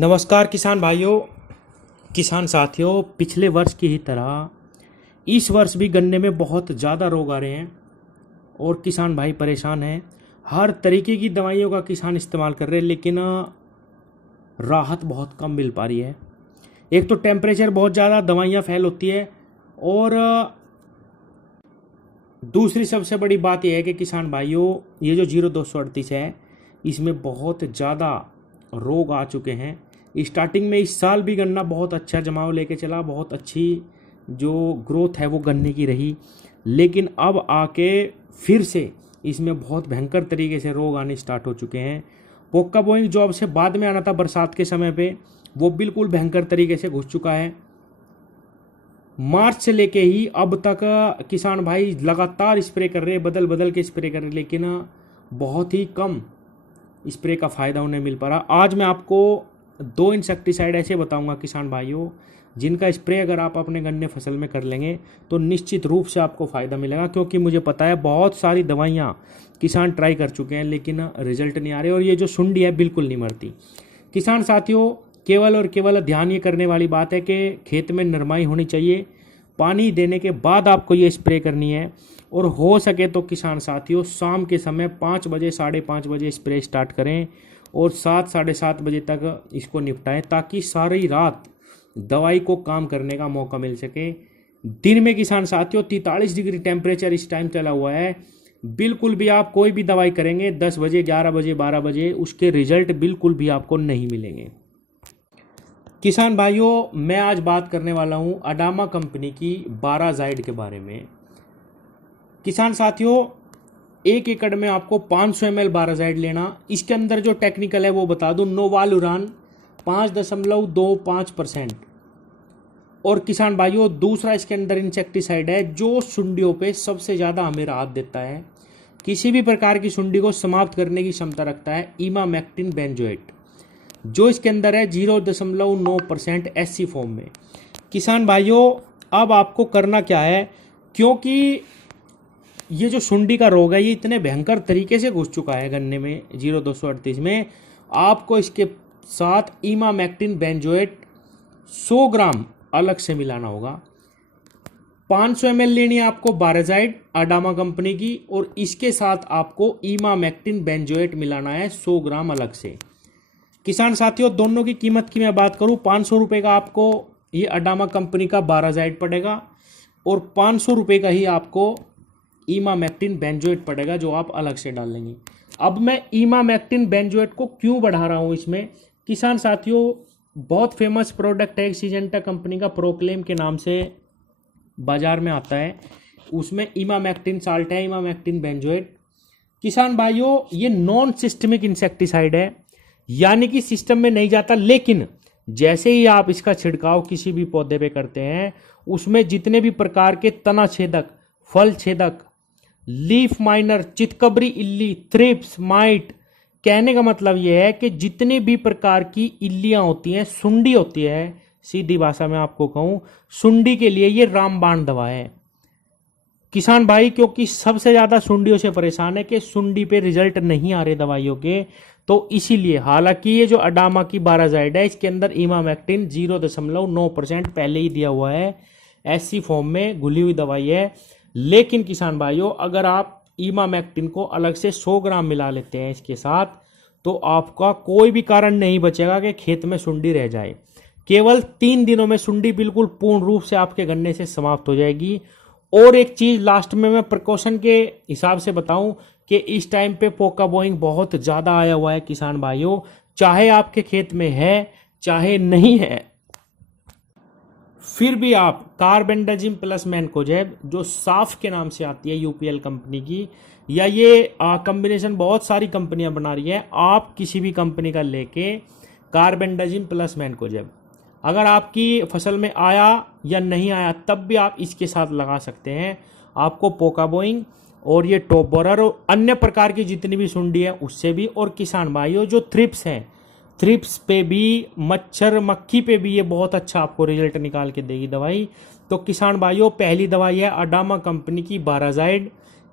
नमस्कार किसान भाइयों, किसान साथियों। पिछले वर्ष की ही तरह इस वर्ष भी गन्ने में बहुत ज़्यादा रोग आ रहे हैं और किसान भाई परेशान हैं। हर तरीके की दवाइयों का किसान इस्तेमाल कर रहे हैं, लेकिन राहत बहुत कम मिल पा रही है। एक तो टेम्परेचर बहुत ज़्यादा, दवाइयाँ फेल होती है, और दूसरी सबसे बड़ी बात यह है कि किसान भाइयों, ये जो 0238 है, इसमें बहुत ज़्यादा रोग आ चुके हैं। स्टार्टिंग में इस साल भी गन्ना बहुत अच्छा जमाव लेके चला, बहुत अच्छी जो ग्रोथ है वो गन्ने की रही, लेकिन अब आके फिर से इसमें बहुत भयंकर तरीके से रोग आने स्टार्ट हो चुके हैं। पोक्का बोइंग जो अब से बाद में आना था बरसात के समय पे, वो बिल्कुल भयंकर तरीके से घुस चुका है। मार्च से लेके ही अब तक किसान भाई लगातार स्प्रे कर रहे हैं, बदल बदल के स्प्रे कर रहे हैं, लेकिन बहुत ही कम स्प्रे का फ़ायदा उन्हें मिल पा रहा। आज मैं आपको 2 इंसेक्टिसाइड ऐसे बताऊंगा किसान भाइयों, जिनका स्प्रे अगर आप अपने गन्ने फसल में कर लेंगे तो निश्चित रूप से आपको फ़ायदा मिलेगा। क्योंकि मुझे पता है बहुत सारी दवाइयाँ किसान ट्राई कर चुके हैं, लेकिन रिजल्ट नहीं आ रहे, और ये जो सुंडी है बिल्कुल नहीं मरती। किसान साथियों, केवल और केवल ध्यान ये करने वाली बात है कि खेत में नरमाई होनी चाहिए। पानी देने के बाद आपको ये स्प्रे करनी है, और हो सके तो किसान साथियों शाम के समय 5 बजे 5:30 बजे स्प्रे स्टार्ट करें और 7 साढ़े 7 बजे तक इसको निपटाएं, ताकि सारी रात दवाई को काम करने का मौका मिल सके। दिन में किसान साथियों 43 डिग्री टेम्परेचर इस टाइम चला हुआ है। बिल्कुल भी आप कोई भी दवाई करेंगे 10 बजे 11 बजे 12 बजे, उसके रिजल्ट बिल्कुल भी आपको नहीं मिलेंगे। किसान भाइयों, मैं आज बात करने वाला हूं अडामा कंपनी की बाराज़ाइड के बारे में। किसान साथियों, 1 एकड़ में आपको 500 ml बाराज़ाइड लेना। इसके अंदर जो टेक्निकल है वो बता दूं, नोवालुरान 5.25%। और किसान भाइयों, दूसरा इसके अंदर इंसेक्टिसाइड है जो सुंडियों पे सबसे ज़्यादा हमें राहत देता है, किसी भी प्रकार की सुंडी को समाप्त करने की क्षमता रखता है, इमामेक्टिन बेंजोएट, जो इसके अंदर है 0.9% एससी फॉर्म में। किसान भाइयों, अब आपको करना क्या है, क्योंकि ये जो सुंडी का रोग है ये इतने भयंकर तरीके से घुस चुका है गन्ने में 0238 में, आपको इसके साथ इमामेक्टिन बेंजोएट 100 ग्राम अलग से मिलाना होगा। 500 ml लेनी है आपको बाराज़ाइड अडामा कंपनी की, और इसके साथ आपको इमामेक्टिन बेंजोएट मिलाना है 100 ग्राम अलग से। किसान साथियों, दोनों की कीमत की मैं बात करूं, 500 रुपये का आपको ये अडामा कंपनी का बाराज़ाइड पड़ेगा, और 500 रुपये का ही आपको इमामेक्टिन बेंजोएट पड़ेगा, जो आप अलग से डाल लेंगे। अब मैं इमामेक्टिन बेंजोएट को क्यों बढ़ा रहा हूं इसमें, किसान साथियों, बहुत फेमस प्रोडक्ट है, सिजेंटा कंपनी का प्रोक्लेम के नाम से बाजार में आता है, उसमें इमामेक्टिन साल्ट है, इमामेक्टिन बेंजोएट। किसान भाइयों, ये नॉन सिस्टमिक इंसेक्टिसाइड है, यानी कि सिस्टम में नहीं जाता, लेकिन जैसे ही आप इसका छिड़काव किसी भी पौधे पे करते हैं, उसमें जितने भी प्रकार के तना छेदक, फल छेदक, लीफ माइनर, चितकबरी इल्ली, थ्रिप्स, माइट, कहने का मतलब यह है कि जितने भी प्रकार की इल्लियां होती हैं, सुंडी होती है, सीधी भाषा में आपको कहूं, सुंडी के लिए ये रामबाण दवा है किसान भाई। क्योंकि सबसे ज्यादा सुंडियों से परेशान है कि सुंडी पे रिजल्ट नहीं आ रहे दवाइयों के, तो इसीलिए, हालांकि ये जो अडामा की बाराज़ाइड है इसके अंदर इमामेक्टिन 0.9% पहले ही दिया हुआ है, एससी फॉर्म में घुली हुई दवाई है, लेकिन किसान भाइयों अगर आप इमामेक्टिन को अलग से 100 ग्राम मिला लेते हैं इसके साथ, तो आपका कोई भी कारण नहीं बचेगा कि खेत में सुंडी रह जाए। केवल 3 दिनों में सुंडी बिल्कुल पूर्ण रूप से आपके गन्ने से समाप्त हो जाएगी। और एक चीज लास्ट में मैं प्रिकॉशन के हिसाब से बताऊं कि इस टाइम पे पोका बोइंग बहुत ज्यादा आया हुआ है किसान भाइयों, चाहे आपके खेत में है चाहे नहीं है, फिर भी आप कार्बेंडाजिम प्लस मैनकोजेब, जो साफ के नाम से आती है यूपीएल कंपनी की, या ये कॉम्बिनेशन बहुत सारी कंपनियां बना रही है, आप किसी भी कंपनी का लेके कार्बेंडाजिम प्लस मैनकोजेब, अगर आपकी फसल में आया या नहीं आया तब भी आप इसके साथ लगा सकते हैं। आपको पोका बोइंग और ये टॉप बोरर और अन्य प्रकार की जितनी भी सुंडी है उससे भी, और किसान भाइयों जो थ्रिप्स हैं, थ्रिप्स पे भी, मच्छर मक्खी पे भी ये बहुत अच्छा आपको रिजल्ट निकाल के देगी दवाई। तो किसान भाइयों, पहली दवाई है अडामा कंपनी की बाराज़ाइड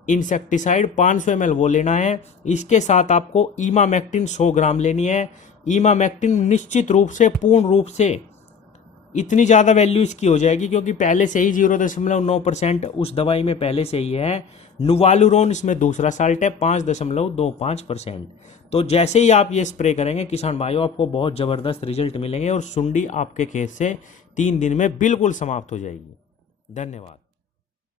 इंसेक्टिसाइड, 500 ml वो लेना है। इसके साथ आपको इमामेक्टिन 100 ग्राम लेनी है। इमामेक्टिन निश्चित रूप से पूर्ण रूप से इतनी ज़्यादा वैल्यू इसकी हो जाएगी क्योंकि पहले से ही 0.9% उस दवाई में पहले से ही है। नुवालुरोन इसमें दूसरा साल्ट है 5.25%। तो जैसे ही आप ये स्प्रे करेंगे किसान भाइयों, आपको बहुत ज़बरदस्त रिजल्ट मिलेंगे और सुंडी आपके खेत से 3 दिन में बिल्कुल समाप्त हो जाएगी। धन्यवाद।